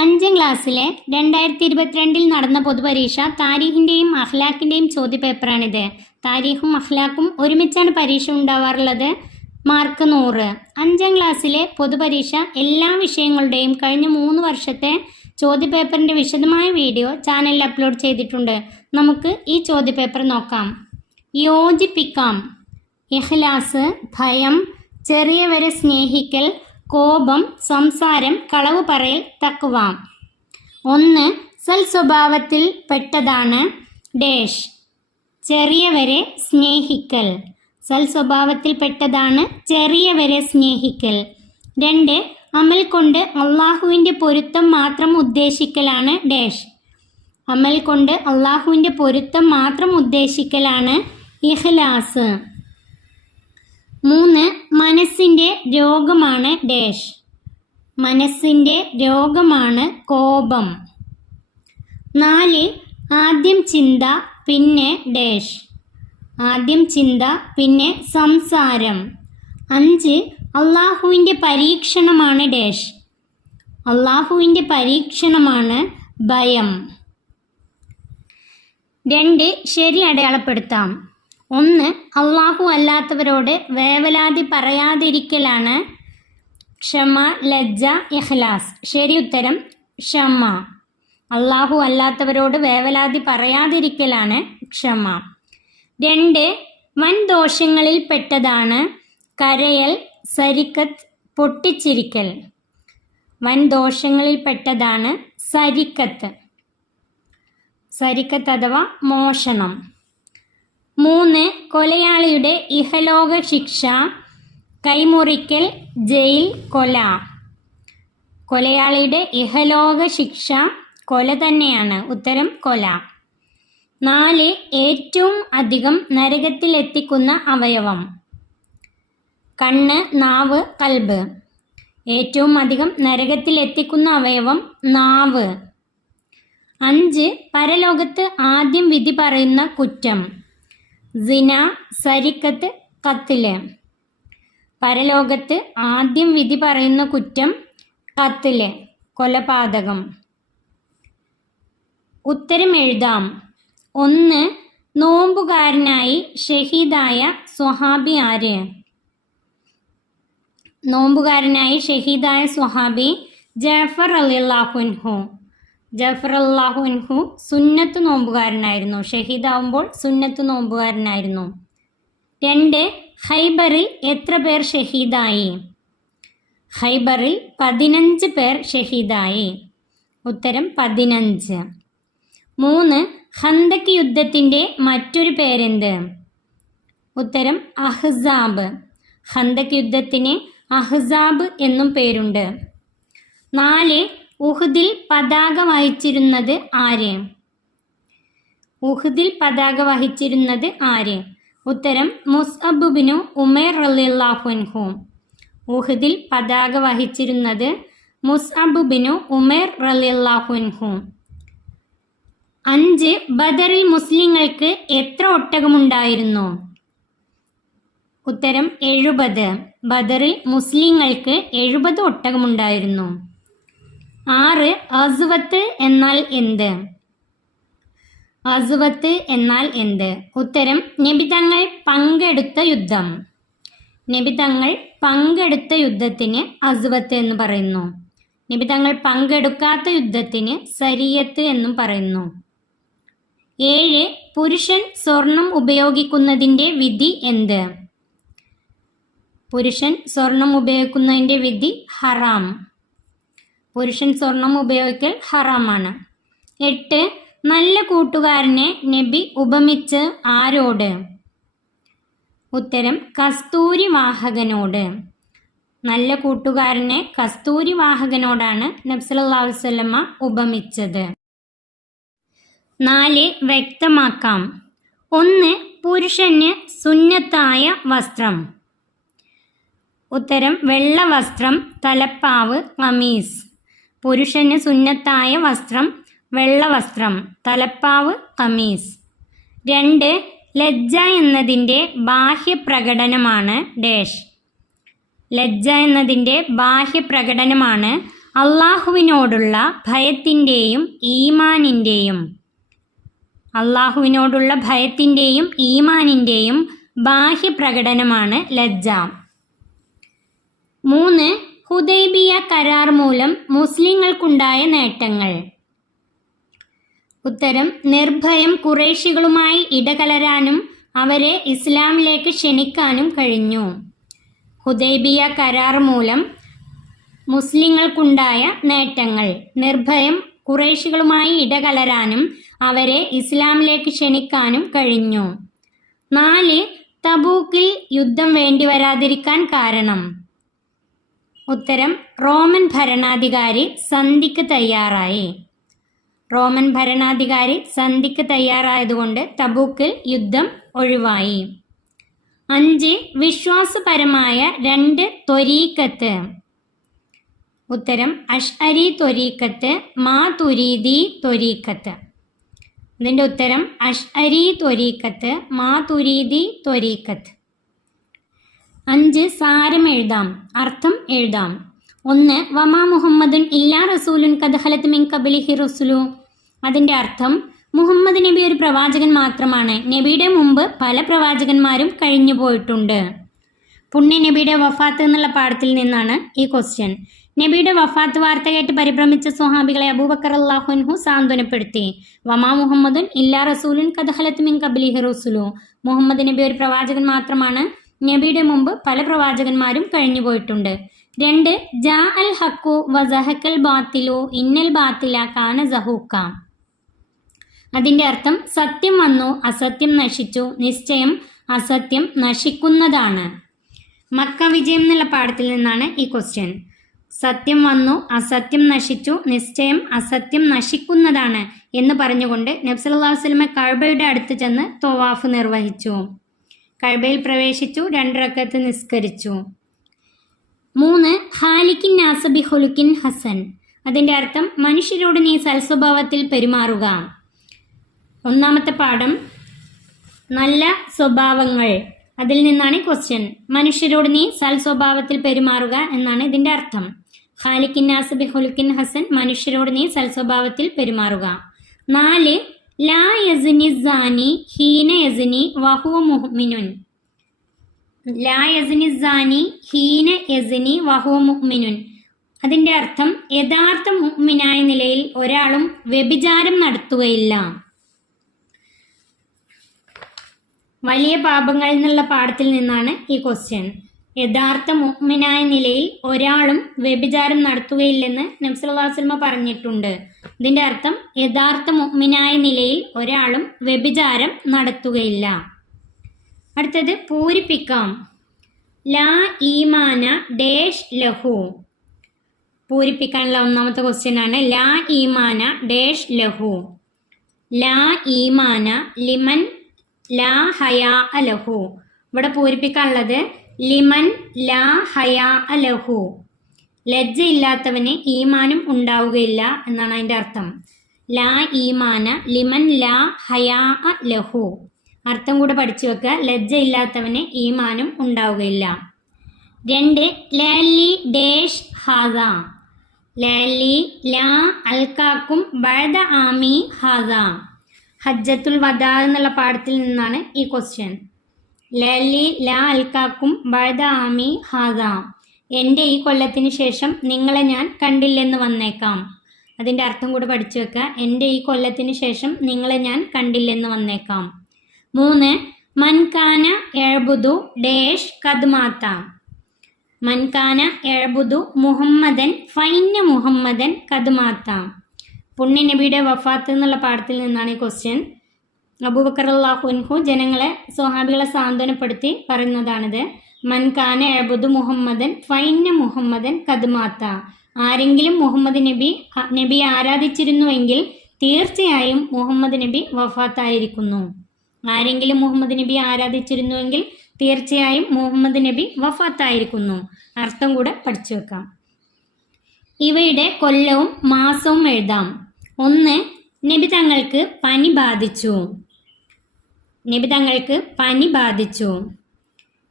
അഞ്ചാം ക്ലാസ്സിലെ 2022 നടന്ന പൊതുപരീക്ഷ താരീഖിൻ്റെയും അഖ്ലാഖിൻ്റെയും ചോദ്യപേപ്പറാണിത്. താരീഖും അഖ്ലാഖും ഒരുമിച്ചാണ് പരീക്ഷ ഉണ്ടാവാറുള്ളത്. മാർക്ക് 100. അഞ്ചാം ക്ലാസ്സിലെ പൊതുപരീക്ഷ എല്ലാ വിഷയങ്ങളുടെയും കഴിഞ്ഞ 3 വർഷത്തെ ചോദ്യപേപ്പറിൻ്റെ വിശദമായ വീഡിയോ ചാനലിൽ അപ്ലോഡ് ചെയ്തിട്ടുണ്ട്. നമുക്ക് ഈ ചോദ്യപേപ്പർ നോക്കാം. യോജിപ്പിക്കാം. ഇഖ്ലാസ്, ഭയം, ചെറിയവരെ സ്നേഹിക്കൽ, കോപം, സംസാരം, കളവ് പറയൽ, തഖ്വ. 1. സൽ സ്വഭാവത്തിൽ പെട്ടതാണ് ഡേഷ്. ചെറിയവരെ സ്നേഹിക്കൽ. സൽ സ്വഭാവത്തിൽ പെട്ടതാണ് ചെറിയവരെ സ്നേഹിക്കൽ. 2. അമൽ കൊണ്ട് അള്ളാഹുവിൻ്റെ പൊരുത്തം മാത്രം ഉദ്ദേശിക്കലാണ് ഡേഷ്. അമൽ കൊണ്ട് അള്ളാഹുവിൻ്റെ പൊരുത്തം മാത്രം ഉദ്ദേശിക്കലാണ് ഇഖ്ലാസ്. 3. മനസ്സിൻ്റെ രോഗമാണ് ഡേഷ്. മനസ്സിൻ്റെ രോഗമാണ് കോപം. 4. ആദ്യം ചിന്ത പിന്നെ ഡേഷ്. ആദ്യം ചിന്ത പിന്നെ സംസാരം. 5. അള്ളാഹുവിൻ്റെ പരീക്ഷണമാണ് ഡേഷ്. അള്ളാഹുവിൻ്റെ പരീക്ഷണമാണ് ഭയം. 2. ശരി അടയാളപ്പെടുത്താം. 1. അള്ളാഹു അല്ലാത്തവരോട് വേവലാതി പറയാതിരിക്കലാണ് ക്ഷമ, ലജ്ജ, ഇഖ്ലാസ്. ശരി ഉത്തരം ക്ഷമ. അള്ളാഹു അല്ലാത്തവരോട് വേവലാതി പറയാതിരിക്കലാണ് ക്ഷമ. 2. വൻ ദോഷങ്ങളിൽ പെട്ടതാണ് കരയൽ, സരിക്കത്ത്, പൊട്ടിച്ചിരിക്കൽ. വൻ ദോഷങ്ങളിൽ പെട്ടതാണ് സരിക്കത്ത്. സരിക്കത്ത് അഥവാ മോഷണം. 3. കൊലയാളിയുടെ ഇഹലോക ശിക്ഷ കൈമുറിക്കൽ, ജയിൽ, കൊല. കൊലയാളിയുടെ ഇഹലോക ശിക്ഷ കൊല തന്നെയാണ്. ഉത്തരം കൊല. 4. ഏറ്റവും അധികം നരകത്തിൽ എത്തിക്കുന്ന അവയവം കണ്ണ്, നാവ്, കൽബ്. ഏറ്റവും അധികം നരകത്തിൽ എത്തിക്കുന്ന അവയവം നാവ്. 5. പരലോകത്ത് ആദ്യം വിധി പറയുന്ന കുറ്റം സിന, സരിക്കത്ത്, ഖത്ല്. പരലോകത്ത് ആദ്യം വിധി പറയുന്ന കുറ്റം ഖത്ല്, കൊലപാതകം. ഉത്തരം എഴുതാം. 1. നോമ്പുകാരനായി ഷഹീദായ സ്വഹാബി ആര്? നോമ്പുകാരനായി ഷഹീദായ സ്വഹാബി ജഅഫർ റളിയല്ലാഹു അൻഹു. ജഅഫർ റളിയല്ലാഹു അൻഹു സുന്നത്ത് നോമ്പുകാരനായിരുന്നു. ഷഹീദാവുമ്പോൾ സുന്നത്ത് നോമ്പുകാരനായിരുന്നു. 2. ഖൈബറിൽ എത്ര പേർ ഷഹീദായി? ഖൈബറിൽ 15 പേർ ഷഹീദായി. ഉത്തരം 15. 3. ഖന്തക് യുദ്ധത്തിൻ്റെ മറ്റൊരു പേരെന്ത്? ഉത്തരം അഹ്സാബ്. ഖന്തക് യുദ്ധത്തിന് അഹ്സാബ് എന്നും പേരുണ്ട്. 4. ഉഹുദിൽ പതാക വഹിച്ചിരുന്നത് ആര്? ഉഹുദിൽ പതാക വഹിച്ചിരുന്നത് ആര്? ഉത്തരം മുസ്അബ് ബിനു ഉമൈർ റളിയല്ലാഹു അൻഹു. ഉഹുദിൽ പതാക വഹിച്ചിരുന്നത് മുസ്അബ് ബിനു ഉമൈർ റളിയല്ലാഹു അൻഹു. 5. ബദറിൽ മുസ്ലിങ്ങൾക്ക് എത്ര ഒട്ടകമുണ്ടായിരുന്നു? ഉത്തരം 70. ബദറിൽ മുസ്ലിങ്ങൾക്ക് 70 ഒട്ടകമുണ്ടായിരുന്നു. 6. അസ്വത്ത് എന്നാൽ എന്ത്? അസ്വത്ത് എന്നാൽ എന്ത്? ഉത്തരം നബി തങ്ങൾ പങ്കെടുത്ത യുദ്ധം. നബി തങ്ങൾ പങ്കെടുത്ത യുദ്ധത്തിന് അസ്വത്ത് എന്ന് പറയുന്നു. നബി തങ്ങൾ പങ്കെടുക്കാത്ത യുദ്ധത്തിന് സരിയത്ത് എന്നും പറയുന്നു. 7. പുരുഷൻ സ്വർണം ഉപയോഗിക്കുന്നതിൻ്റെ വിധി എന്ത്? പുരുഷൻ സ്വർണം ഉപയോഗിക്കുന്നതിൻ്റെ വിധി ഹറാം. പുരുഷൻ സ്വർണം ഉപയോഗിക്കൽ ഹറാമാണ്. 8. നല്ല കൂട്ടുകാരനെ നബി ഉപമിച്ച് ആരോട്? ഉത്തരം കസ്തൂരി വാഹകനോട്. നല്ല കൂട്ടുകാരനെ കസ്തൂരി വാഹകനോടാണ് നബി സല്ലല്ലാഹു അലൈഹി വസല്ലമ ഉപമിച്ചത്. 4. വ്യക്തമാക്കാം. 1. പുരുഷന് സുന്നത്തായ വസ്ത്രം. ഉത്തരം വെള്ള വസ്ത്രം, തലപ്പാവ്, ഖമീസ്. പുരുഷന് സുന്നത്തായ വസ്ത്രം വെള്ള വസ്ത്രം, തലപ്പാവ്, ഖമീസ്. 2. ലജ്ജ എന്നതിൻ്റെ ബാഹ്യപ്രകടനമാണ് ഡേഷ്. ലജ്ജ എന്നതിൻ്റെ ബാഹ്യപ്രകടനമാണ് അള്ളാഹുവിനോടുള്ള ഭയത്തിൻ്റെയും ഈമാനിൻ്റെയും ബാഹ്യപ്രകടനമാണ് ലജ്ജ. 3. ഹുദൈബിയ കരാർ മൂലം മുസ്ലിങ്ങൾക്കുണ്ടായ നേട്ടങ്ങൾ. ഉത്തരം: നിർഭയം ഖുറൈശികളുമായി ഇടകലരാനും അവരെ ഇസ്ലാമിലേക്ക് ക്ഷണിക്കാനും കഴിഞ്ഞു. ഹുദൈബിയ കരാർ മൂലം മുസ്ലിങ്ങൾക്കുണ്ടായ നേട്ടങ്ങൾ: നിർഭയം ഖുറൈശികളുമായി ഇടകലരാനും അവരെ ഇസ്ലാമിലേക്ക് ക്ഷണിക്കാനും കഴിഞ്ഞു. 4. തബൂക്കിൽ യുദ്ധം വേണ്ടിവരാതിരിക്കാൻ കാരണം. ഉത്തരം: റോമൻ ഭരണാധികാരി സന്ധിക്ക് തയ്യാറായതുകൊണ്ട് തബൂക്കിൽ യുദ്ധം ഒഴിവായി. 5. വിശ്വാസപരമായ 2 ത്വരീഖത്ത്. ഉത്തരം: അശ്അരി ത്വരീഖത്ത്, മാതുരീദി ത്വരീഖത്ത്. ഇതിൻ്റെ ഉത്തരം അശ്അരി ത്വരീഖത്ത്, മാതുരീദി ത്വരീഖത്ത്. 5. സാരം എഴുതാം, അർത്ഥം എഴുതാം. 1. വമാ മുഹമ്മദുൻ ഇല്ലാ റസൂലുൻ ഖദ് ഖലത് മിൻ ഖബ്ലിഹി റുസുലു. അതിൻ്റെ അർത്ഥം: മുഹമ്മദ് നബി ഒരു പ്രവാചകൻ മാത്രമാണ്, നബിയുടെ മുമ്പ് പല പ്രവാചകന്മാരും കഴിഞ്ഞു പോയിട്ടുണ്ട്. പുണ്യ നബിയുടെ വഫാത്ത് എന്നുള്ള പാഠത്തിൽ നിന്നാണ് ഈ ക്വസ്റ്റ്യൻ. നബിയുടെ വഫാത്ത് വാർത്ത കേട്ട് പരിഭ്രമിച്ച സ്വഹാബികളെ അബൂബക്കർ റളിയല്ലാഹു അൻഹു സാന്ത്വനപ്പെടുത്തി. വമാ മുഹമ്മദുൻ ഇല്ലാ റസൂലുൻ ഖദ് ഖലത് മിൻ ഖബ്ലിഹി റുസുലു. മുഹമ്മദ് നബി ഒരു പ്രവാചകൻ മാത്രമാണ്, നബിയുടെ മുമ്പ് പല പ്രവാചകന്മാരും കഴിഞ്ഞു പോയിട്ടുണ്ട്. 2. ജാ അൽ ഹക്കു വസഹക്കൽ ബാത്തിലു ഇന്നൽ ബാത്തില കാന സഹൂക്ക. അതിൻ്റെ അർത്ഥം: സത്യം വന്നു, അസത്യം നശിച്ചു, നിശ്ചയം അസത്യം നശിക്കുന്നതാണ്. മക്ക വിജയം എന്നുള്ള പാഠത്തിൽ നിന്നാണ് ഈ ക്വസ്റ്റ്യൻ. സത്യം വന്നു, അസത്യം നശിച്ചു, നിശ്ചയം അസത്യം നശിക്കുന്നതാണ് എന്ന് പറഞ്ഞുകൊണ്ട് നബി സല്ലല്ലാഹു അലൈഹി വസല്ലം കഅബയുടെ അടുത്ത് ചെന്ന് തവാഫ് നിർവഹിച്ചു. കഅബയിൽ പ്രവേശിച്ചു, 2 റക്അത്ത് നിസ്കരിച്ചു. 3. ഖാലിഖിൻ നാസ ബി ഖുലുഖിൻ ഹസൻ. അതിൻ്റെ അർത്ഥം: മനുഷ്യരോട് നീ സൽസ്വഭാവത്തിൽ പെരുമാറുക. ഒന്നാമത്തെ പാഠം നല്ല സ്വഭാവങ്ങൾ, അതിൽ നിന്നാണ് ക്വസ്റ്റ്യൻ. മനുഷ്യരോട് നീ സൽസ്വഭാവത്തിൽ പെരുമാറുക എന്നാണ് ഇതിൻ്റെ അർത്ഥം. ഖാലിഖിൻ നാസ ബി ഖുലുഖിൻ ഹസൻ, മനുഷ്യരോട് നീ സൽസ്വഭാവത്തിൽ പെരുമാറുക. 4. ലാ യസ്നി സാനി ഹീന യസ്നി വഹുവ മുഅ്മിനുൻ. ലാ യസ്നി സാനി ഹീന യസ്നി വഹുവ മുഅ്മിനുൻ. അതിൻ്റെ അർത്ഥം: യഥാർത്ഥ മുഅ്മിനായ നിലയിൽ ഒരാളും വ്യഭിചാരം നടത്തുകയില്ല. വലിയ പാപങ്ങൾ എന്നുള്ള പാഠത്തിൽ നിന്നാണ് ഈ ക്വസ്റ്റ്യൻ. യഥാർത്ഥ മുഅ്മിനായ നിലയിൽ ഒരാളും വ്യഭിചാരം നടത്തുകയില്ലെന്ന് നബി സല്ലല്ലാഹു അലൈഹി വസല്ലം പറഞ്ഞിട്ടുണ്ട്. ഇതിൻ്റെ അർത്ഥം: യഥാർത്ഥ മുഅ്മിനായ നിലയിൽ ഒരാളും വ്യഭിചാരം നടത്തുകയില്ല. അടുത്തത് പൂരിപ്പിക്കാം. ലാ ഈമാന ഡേഷ് ലഹു. പൂരിപ്പിക്കാനുള്ള ഒന്നാമത്തെ ക്വസ്റ്റ്യൻ ആണ് ലാ ഈമാന ഡേഷ് ലഹു. ലാ ഈമാന ലിമൻ ലാ ഹയാ ലഹു. ഇവിടെ പൂരിപ്പിക്കാനുള്ളത് ലിമൻ ലാ ഹയാ ലഹു. ലജ്ജയില്ലാത്തവന് ഈമാനും ഉണ്ടാവുകയില്ല എന്നാണ് അതിൻ്റെ അർത്ഥം. ലാ ഈമാന ലിമൻ ലാ ഹയാ ലഹു. അർത്ഥം കൂടെ പഠിച്ചു വെക്കുക. ലജ്ജയില്ലാത്തവന് ഈമാനും ഉണ്ടാവുകയില്ല. 2. ലാലി ഡേഷ് ഹാസ. ലാലി ലാ അൽക്കാക്കും ബഅദ ആമി ഹാസ. ഹജ്ജത്തുൽ വദാ എന്നുള്ള പാഠത്തിൽ നിന്നാണ് ഈ ക്വസ്റ്റ്യൻ. ലാലി ലാ അൽക്കാക്കും ബഅദ ആമി ഹാസ. എൻ്റെ ഈ കൊല്ലത്തിന് ശേഷം നിങ്ങളെ ഞാൻ കണ്ടില്ലെന്ന് വന്നേക്കാം. അതിൻ്റെ അർത്ഥം കൂടെ പഠിച്ചു വെക്കുക. എൻ്റെ ഈ കൊല്ലത്തിന് ശേഷം നിങ്ങളെ ഞാൻ കണ്ടില്ലെന്ന് വന്നേക്കാം. 3. മൻകാന എഅ്ബുദു ഡേഷ് കദ്മാത്ത. മൻകാന എഅ്ബുദു മുഹമ്മദൻ ഫൈന മുഹമ്മദൻ കദ്മാത്ത. പുണ്യ നബിയുടെ വഫാത്ത് എന്നുള്ള പാഠത്തിൽ നിന്നാണ് ഈ ക്വസ്റ്റ്യൻ. അബൂബക്കർ റളിയല്ലാഹു അൻഹു സ്വഹാബികളെ സാന്ത്വനപ്പെടുത്തി പറയുന്നതാണിത്. മൻകാന എഅ്ബുദു മുഹമ്മദൻ ഫൈന മുഹമ്മദൻ കദ്മാത്ത. ആരെങ്കിലും മുഹമ്മദ് നബിയെ ആരാധിച്ചിരുന്നുവെങ്കിൽ തീർച്ചയായും മുഹമ്മദ് നബി വഫാത്തായിരിക്കുന്നു. ആരെങ്കിലും മുഹമ്മദ് നബി ആരാധിച്ചിരുന്നുവെങ്കിൽ തീർച്ചയായും മുഹമ്മദ് നബി വഫാത്തായിരിക്കുന്നു. അർത്ഥം കൂടെ പഠിച്ചു വെക്കാം. ഇവയുടെ കൊല്ലവും മാസവും എഴുതാം. 1. നബി തങ്ങൾക്ക് പനി ബാധിച്ചു. നബി തങ്ങൾക്ക് പനി ബാധിച്ചു.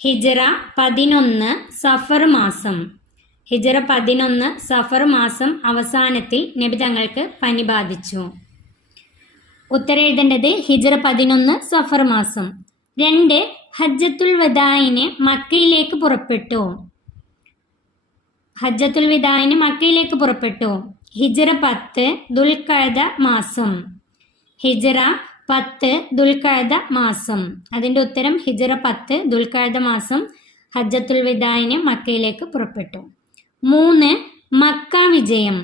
ഹിജ്റ 11 സഫർ മാസം. ഹിജറ 11 സഫർ മാസം അവസാനത്തിൽ നബി തങ്ങൾക്ക് പനി ബാധിച്ചു. ഉത്തരം എഴുതേണ്ടത് ഹിജറ 11 സഫർ മാസം. 2. ഹജ്ജത്തുൽ വദാഇന് മക്കയിലേക്ക് പുറപ്പെട്ടു. ഹജ്ജത്തുൽ വദാഇന് മക്കയിലേക്ക് പുറപ്പെട്ടു. ഹിജറ 10 ദുൽഖഅദ മാസം. ഹിജറ 10 ദുൽഖഅദ മാസം. അതിൻ്റെ ഉത്തരം ഹിജറ 10 ദുൽഖഅദ മാസം ഹജ്ജത്തുൽ വദാഇന് മക്കയിലേക്ക് പുറപ്പെട്ടു. 3. മക്ക വിജയം.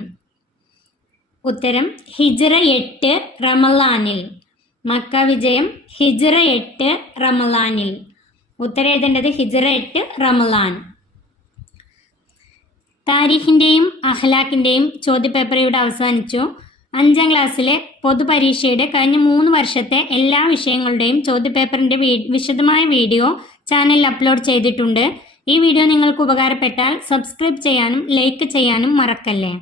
ഉത്തരം ഹിജറ 8 റമളാനിൽ. മക്ക വിജയം ഹിജറ 8 റമളാനിൽ. ഉത്തരം എഴുതേണ്ടത് ഹിജറ 8 റമളാൻ. താരീഖിൻ്റെയും അഖ്ലാഖിൻ്റെയും ചോദ്യപേപ്പർ ഇവിടെ അവസാനിച്ചു. 5ാം ക്ലാസ്സിലെ പൊതുപരീക്ഷയുടെ കഴിഞ്ഞ 3 വർഷത്തെ എല്ലാ വിഷയങ്ങളുടെയും ചോദ്യപേപ്പറിൻ്റെ വിശദമായ വീഡിയോ ചാനലിൽ അപ്ലോഡ് ചെയ്തിട്ടുണ്ട്. ഈ വീഡിയോ നിങ്ങൾക്ക് ഉപകാരപ്പെട്ടാൽ സബ്സ്ക്രൈബ് ചെയ്യാനും ലൈക്ക് ചെയ്യാനും മറക്കല്ലേ.